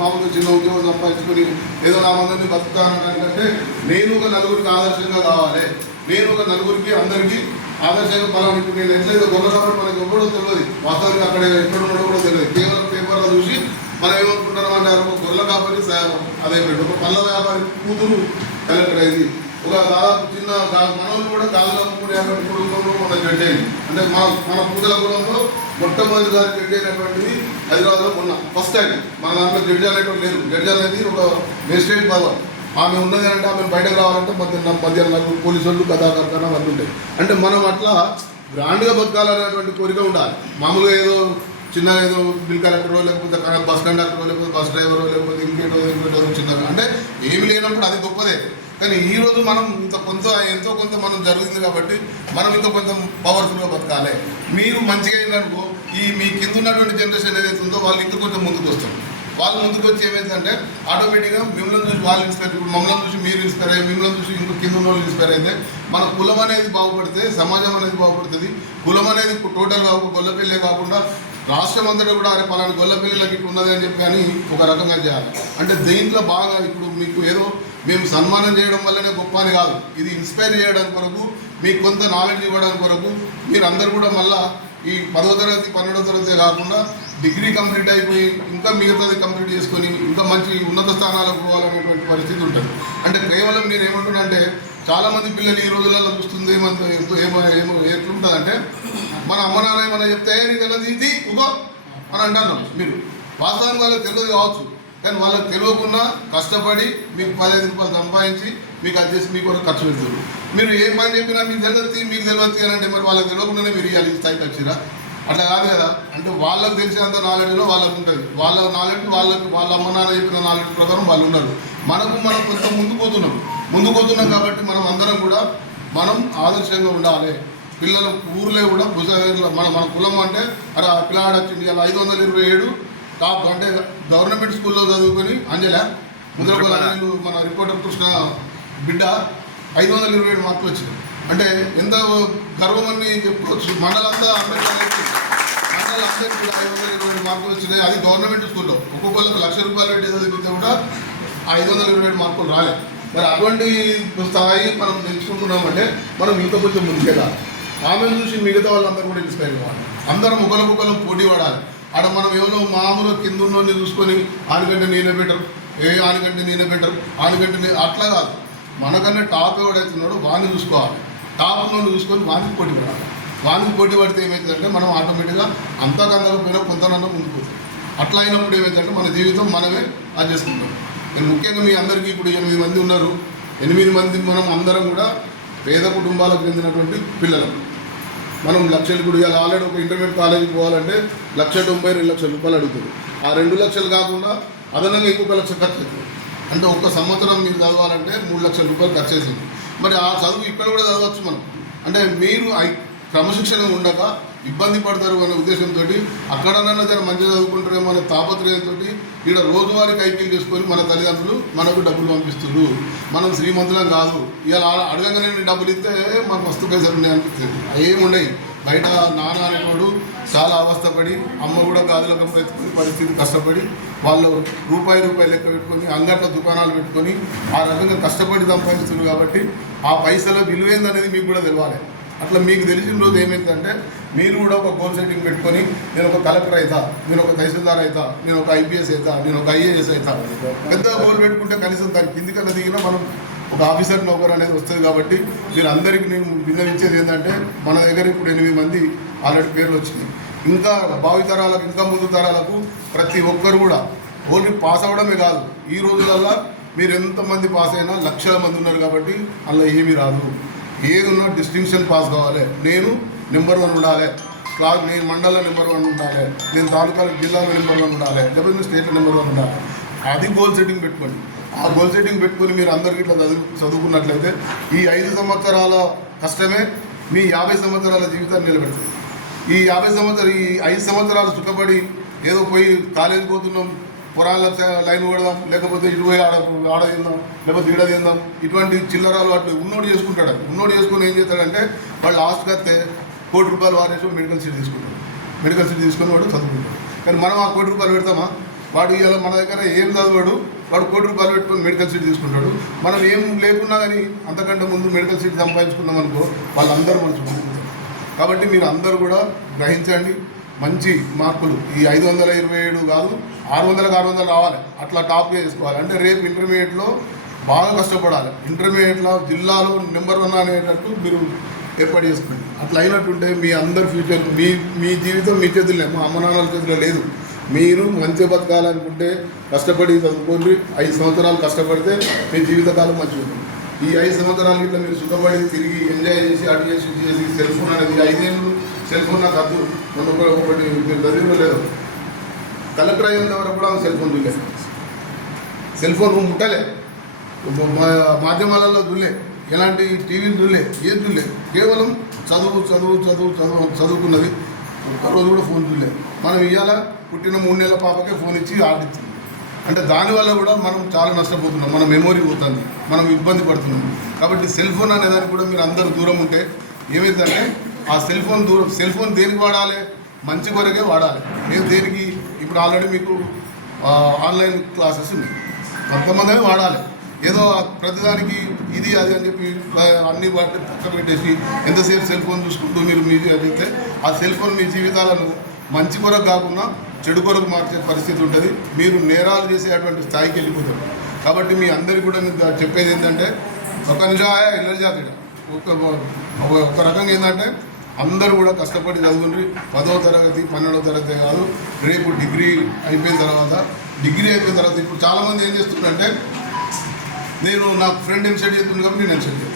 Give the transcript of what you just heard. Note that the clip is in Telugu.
మామూలుగా చిన్న ఉద్యోగం సంపాదించుకొని ఏదో నా మందిని బతుకుతానంటే నేను ఒక నలుగురికి ఆదర్శంగా కావాలి, నేను ఒక నలుగురికి అందరికీ ఆదర్శంగా పలానా ఇప్పుడు నేను ఎట్లయితే గొల్ల కాబట్టి మనకి ఎప్పుడో తెలియదు, వాస్తవానికి అక్కడ ఎక్కడ ఉన్నాడో కూడా తెలియదు. కేవలం పేపర్లో చూసి మనం ఏమనుకుంటున్నాం అంటే ఒక గొల్ల కాబట్టి అదైపోయింది. ఒక పళ్ళ వ్యాపారి కూతురు కలెక్టర్ అయింది. ఒక దాదాపు చిన్న మనవులు కూడా గాలిలో కుటుంబంలో మన జడ్జ్ అయింది. అంటే మన పూజల కులంలో మొట్టమొదటిసారి జడ్జ్ అయినటువంటిది హైదరాబాద్లో మొన్న ఫస్ట్ టైం. మన దాంట్లో జడ్జి అనేటువంటి లేదు. జడ్జి అనేది ఒక మెజిస్ట్రేట్ పవర్. ఆమె ఉన్నది అంటే ఆమె బయటకు రావాలంటే మధ్యాహ్నం పోలీసు వాళ్ళు కథాకర్తన వాళ్ళు ఉంటాయి. అంటే మనం అట్లా గ్రాండ్గా బతకాలనేటువంటి కోరిక ఉండాలి. మామూలుగా ఏదో చిన్నగా ఏదో బిల్ కలెక్టరో లేకపోతే బస్ కండక్టరో లేకపోతే బస్ డ్రైవరో లేకపోతే ఇంకేటో చిన్నగా అంటే ఏమి లేనప్పుడు అది గొప్పదే. కానీ ఈరోజు మనం ఎంతో కొంత మనం జరుగుతుంది కాబట్టి మనం ఇంకా కొంచెం పవర్ఫుల్గా బతకాలి. మీరు మంచిగా అయిందనుకో మీ కింద ఉన్నటువంటి జనరేషన్ ఏదైతే ఉందో వాళ్ళు ఇంకా కొంచెం ముందుకు వస్తారు. వాళ్ళు ముందుకు వచ్చి ఏమైందంటే ఆటోమేటిక్గా మిమ్మల్ని చూసి వాళ్ళు ఇన్స్పైర్, ఇప్పుడు మమ్మల్ని చూసి మీరు ఇన్స్పైర్ అయ్యి మిమ్మల్ని చూసి ఇంకా కింద ఉన్న వాళ్ళు ఇన్స్పైర్ అయితే మన కులం అనేది బాగుపడితే సమాజం అనేది బాగుపడుతుంది. కులం అనేది టోటల్గా ఒక గొల్లపిల్లే కాకుండా రాష్ట్రం అంతటా కూడా అరే పలానా గొల్లపిల్లలకి ఇట్లా ఉన్నది అని చెప్పి అని ఒక రకంగా చేయాలి. అంటే దీంట్లో బాగా ఇప్పుడు మీకు ఏదో మేము సన్మానం చేయడం వల్లనే గొప్ప అని కాదు, ఇది ఇన్స్పైర్ చేయడానికి కొరకు మీకు కొంత నాలెడ్జ్ ఇవ్వడానికి కొరకు మీరు అందరూ కూడా మళ్ళీ ఈ 10వ తరగతి 12వ తరగతి కాకుండా డిగ్రీ కంప్లీట్ అయిపోయి ఇంకా మిగతాది కంప్లీట్ చేసుకొని ఇంకా మంచి ఉన్నత స్థానాలకు పోవాలనేటువంటి పరిస్థితి ఉంటుంది. అంటే కేవలం నేను ఏమంటున్నా అంటే చాలామంది పిల్లలు ఈ రోజులలో చూస్తుంది ఎట్లుంటుందంటే మన అమ్మ నాన్న ఏమన్నా చెప్తే నీ తెలియదు ఇది ఉగో అని అంటున్నాం. మీరు వాస్తవానికి వాళ్ళకి తెలియదు కావచ్చు, కానీ వాళ్ళకి తెలియకుండా కష్టపడి మీకు 15 రూపాయలు సంపాదించి మీకు అది చేసి మీకు ఖర్చు పెడతారు. మీరు ఏ పని చెప్పినా మీకు తెలియదు అని అంటే మరి వాళ్ళకి తెలియకుండానే మీరు ఇవ్వాలి స్థాయికి వచ్చిరా? అట్లా కాదు కదా. అంటే వాళ్ళకి తెలిసినంత నాలెడ్జ్లో వాళ్ళకు ఉంటుంది. వాళ్ళ నాలెడ్జ్ వాళ్ళ అమ్మ నాన్న చెప్పిన నాలెడ్జ్ ప్రకారం వాళ్ళు ఉన్నారు. మనం కొంచెం ముందుకు పోతున్నాం కాబట్టి మనం అందరం కూడా మనం ఆదర్శంగా ఉండాలి. పిల్లల ఊర్లో కూడా మన కులం అంటే అరే ఆ పిల్లాడు వచ్చింది అలా 527 టాప్ అంటే గవర్నమెంట్ స్కూల్లో చదువుకొని అంజల ముద్రగోళ మన రిపోర్టర్ కృష్ణ బిడ్డ 527 మార్కులు వచ్చింది. అంటే ఎంత గర్వం అని చెప్పుకోవచ్చు. మండలంతా అందరికీ 527 మార్కులు వచ్చినాయి. అది గవర్నమెంట్ స్కూల్లో ఒక్కొక్కరికి ₹1,00,000 పెట్టి చదివితే కూడా 527 మార్కులు రాలేదు. మరి అటువంటి స్థాయి మనం పెంచుకుంటున్నామంటే మనం ఇంకా కొంచెం ముందుకెళ్ళాలి. ఆమెను చూసి మిగతా వాళ్ళందరూ కూడా ఇన్స్పైర్ కావాలి. అందరం ఒకరికొకరం పోటీ పడాలి. ఆడ మనం ఎవరో మామూలుగా కింద ఉన్నోని చూసుకొని ఆనికంటే నేనే బెటర్, ఆనికంటే నేనే బెటర్, ఆనికంటే అట్లా కాదు. మనకన్నా టాప్ ఎవడైతున్నాడో వాడిని చూసుకోవాలి. టాప్ ఉన్నోని చూసుకొని వానికి పోటీ పడాలి. వానికి పోటీ పడితే ఏమవుతుందంటే మనం ఆటోమేటిక్గా అంతకందరూ పోయినా కొంతనన్నా ముందుకు పోతుంది. అట్లా అయినప్పుడు ఏమవుతుందంటే మన జీవితం మనమే అది చేసుకుంటాం. నేను ముఖ్యంగా మీ అందరికీ ఇప్పుడు 8 మంది ఉన్నారు. 8 మంది మనం అందరం కూడా పేద కుటుంబాలకు చెందినటువంటి పిల్లలు. మనం లక్షలు కూడా ఇవాళ ఆల్రెడీ ఒక ఇంటర్మీడియట్ కాలేజీకి పోవాలంటే ₹1,90,000 అడుగుతుంది. ఆ 2 లక్షలు కాకుండా అదనంగా ఇంకొక ₹1,00,000 ఖర్చు అవుతుంది. అంటే ఒక్క సంవత్సరం మీరు చదవాలంటే ₹3,00,000 ఖర్చు చేసింది. మరి ఆ చదువు ఇక్కడ కూడా చదవచ్చు మనం. అంటే మీరు క్రమశిక్షణ ఉండక ఇబ్బంది పడతారు అనే ఉద్దేశంతో అక్కడనన్నా జర మంచిగా చదువుకుంటారేమో అనే తాపత్రయంతో ఇక్కడ రోజువారీ కైకిలు చేసుకొని మన తల్లిదండ్రులు మనకు డబ్బులు పంపిస్తున్నారు. మనం శ్రీమంతులం కాదు. ఇలా అడగంగానే డబ్బులు ఇస్తే మనకు వస్తు పైసలు ఉన్నాయి అనిపిస్తుంది. ఏముండయి. బయట నాన్న అనేవాడు చాలా అవస్థపడి అమ్మ కూడా గాజులకు ఎత్తుకుని పరిస్థితి కష్టపడి వాళ్ళు రూపాయి లెక్క పెట్టుకొని అంగట్ల దుకాణాలు పెట్టుకొని ఆ రకంగా కష్టపడి సంపాదిస్తున్నారు. కాబట్టి ఆ పైసల విలువేందనేది మీకు కూడా తెలియాలి. అట్లా మీకు తెలిసిన రోజు ఏమైందంటే మీరు కూడా ఒక గోల్ సెట్టింగ్ పెట్టుకొని నేను ఒక కలెక్టర్ అవుతా, నేను ఒక తహసీల్దార్ అవుతా, నేను ఒక IPS అవుతా, నేను ఒక IAS అవుతా, పెద్ద గోల్ పెట్టుకుంటే కనీసం దాని కిందికన్నా దిగినా మనం ఒక ఆఫీసర్ నౌకర్ అనేది వస్తుంది. కాబట్టి మీరు అందరికీ నేను విన్నవించేది ఏంటంటే మన దగ్గర ఇప్పుడు 8 మంది ఆల్రెడీ పేర్లు వచ్చినాయి. ఇంకా భావితరాలకు ఇంకా ముందు తరాలకు ప్రతి ఒక్కరు కూడా ఓన్లీ పాస్ అవ్వడమే కాదు, ఈ రోజులల్లో మీరు ఎంతమంది పాస్ అయినా లక్షల మంది ఉన్నారు. కాబట్టి అందులో ఏమీ రాదు. ఏది ఉన్నా డిస్టింక్షన్ పాస్ కావాలి. నేను నెంబర్ 1 ఉండాలి, నేను మండలంలో నెంబర్ 1 ఉండాలి, నేను తాలూకాలో జిల్లాలో నెంబర్ 1 ఉండాలి, లేకపోతే స్టేట్లో నెంబర్ 1 ఉండాలి. అది గోల్ సెట్టింగ్ పెట్టుకోండి. ఆ గోల్ సెట్టింగ్ పెట్టుకొని మీరు అందరికీ ఇట్లా చదువుకున్నట్లయితే ఈ 5 సంవత్సరాల కష్టమే మీ 50 సంవత్సరాల జీవితాన్ని నిలబెడుతుంది. ఈ 5 సంవత్సరాలు సుఖపడి ఏదో పోయి కాలేజీ పోతున్నాం, పురాణాల లైన్ కొడదాం, లేకపోతే ఇటు పోయి ఆడ తిందాం, లేకపోతే ఈడ తిందాం, ఇటువంటి చిల్లరాలు అట్లు ఉన్నోడు చేసుకుంటాడు. ఉన్నోడు చేసుకుని ఏం చేస్తాడంటే వాళ్ళు లాస్ట్కి వస్తే ₹1,00,00,000 వారేసి మెడికల్ సీట్ తీసుకుంటాడు. మెడికల్ సీట్ తీసుకుని వాడు చదువుకుంటాడు. కానీ మనం ఆ ₹1,00,00,000 పెడతామా? వాడు ఇవాళ మన దగ్గర ఏం చదవాడు, వాడు ₹1 కోటి పెట్టుకొని మెడికల్ సీట్ తీసుకుంటాడు. మనం ఏం లేకున్నా కానీ అంతకంటే ముందు మెడికల్ సీట్ సంపాదించుకున్నాం అనుకో వాళ్ళందరూ మంచి. కాబట్టి మీరు అందరూ కూడా గ్రహించండి, మంచి మార్కులు ఈ 527 కాదు 600 రావాలి, అట్లా టాప్గా చేసుకోవాలి. అంటే రేపు ఇంటర్మీడియట్లో బాగా కష్టపడాలి, ఇంటర్మీడియట్లో జిల్లాలో నెంబర్ 1 అనేటట్టు మీరు ఏర్పాటు చేసుకోండి. అట్లా అయినట్టుంటే మీ అందరి ఫ్యూచర్ మీ జీవితం మీ చేతుల్లో, మా అమ్మ నాన్నల చేతిలో లేదు. మీరు మంచిగా బతకాలనుకుంటే కష్టపడి చదువుకోండి. 5 సంవత్సరాలు కష్టపడితే మీ జీవితకాలం మంచిగా ఉంటుంది. ఈ 5 సంవత్సరాలు ఇట్లా మీరు సుఖపడి తిరిగి ఎంజాయ్ చేసి అటు చేసి సెల్ ఫోన్ అనేది 5 ఏళ్ళు సెల్ ఫోన్ నాకు వద్దు. ఒకటి మీరు చదివిలో లేదు, కలెక్టర్ అయ్యేంత వరకు కూడా సెల్ ఫోన్ చూడలేదు, సెల్ ఫోన్ ముట్టలే, మాధ్యమాలలో చూడలే, ఎలాంటి టీవీలు చూడలే, ఏం చూడలేదు. కేవలం చదువుకున్నది. ఒక్కరోజు కూడా ఫోన్ చూడలేదు. మనం ఇవాళ పుట్టిన 3 నెలల పాపకే ఫోన్ ఇచ్చి ఆడిస్తున్నాం. అంటే దానివల్ల కూడా మనం చాలా నష్టపోతున్నాం, మన మెమొరీ పోతుంది, మనం ఇబ్బంది పడుతున్నాం. కాబట్టి సెల్ ఫోన్ అనేదానికి కూడా మీరు అందరూ దూరం ఉంటే ఏమైందంటే ఆ సెల్ ఫోన్ దేనికి వాడాలి, మంచి కొరకే వాడాలి. మేము దేనికి ఇప్పుడు ఆల్రెడీ మీకు ఆన్లైన్ క్లాసెస్ ఉన్నాయి, కొంతమంది వాడాలి. ఏదో ప్రతిదానికి ఇది అది అని చెప్పి అన్ని వాటి పక్కన పెట్టేసి ఎంతసేపు సెల్ ఫోన్ చూసుకుంటూ మీరు అయితే ఆ సెల్ ఫోన్ మీ జీవితాలను మంచి కొరకు కాకుండా చెడు కొరకు మార్చే పరిస్థితి ఉంటుంది. మీరు నేరాలు చేసేటువంటి స్థాయికి వెళ్ళిపోతారు. కాబట్టి మీ అందరికీ కూడా చెప్పేది ఏంటంటే ఒక నిజాయ ఇల్లరి జాతీయ ఒక రకంగా ఏంటంటే అందరూ కూడా కష్టపడి చదువుండ్రి. 10వ తరగతి 12వ తరగతి కాదు, రేపు డిగ్రీ అయిపోయిన తర్వాత ఇప్పుడు చాలామంది ఏం చేస్తున్నారంటే నేను నాకు ఫ్రెండ్ ఎంసెట్ చేస్తుంది కాబట్టి నేను ఎంసెట్ చేస్తాను,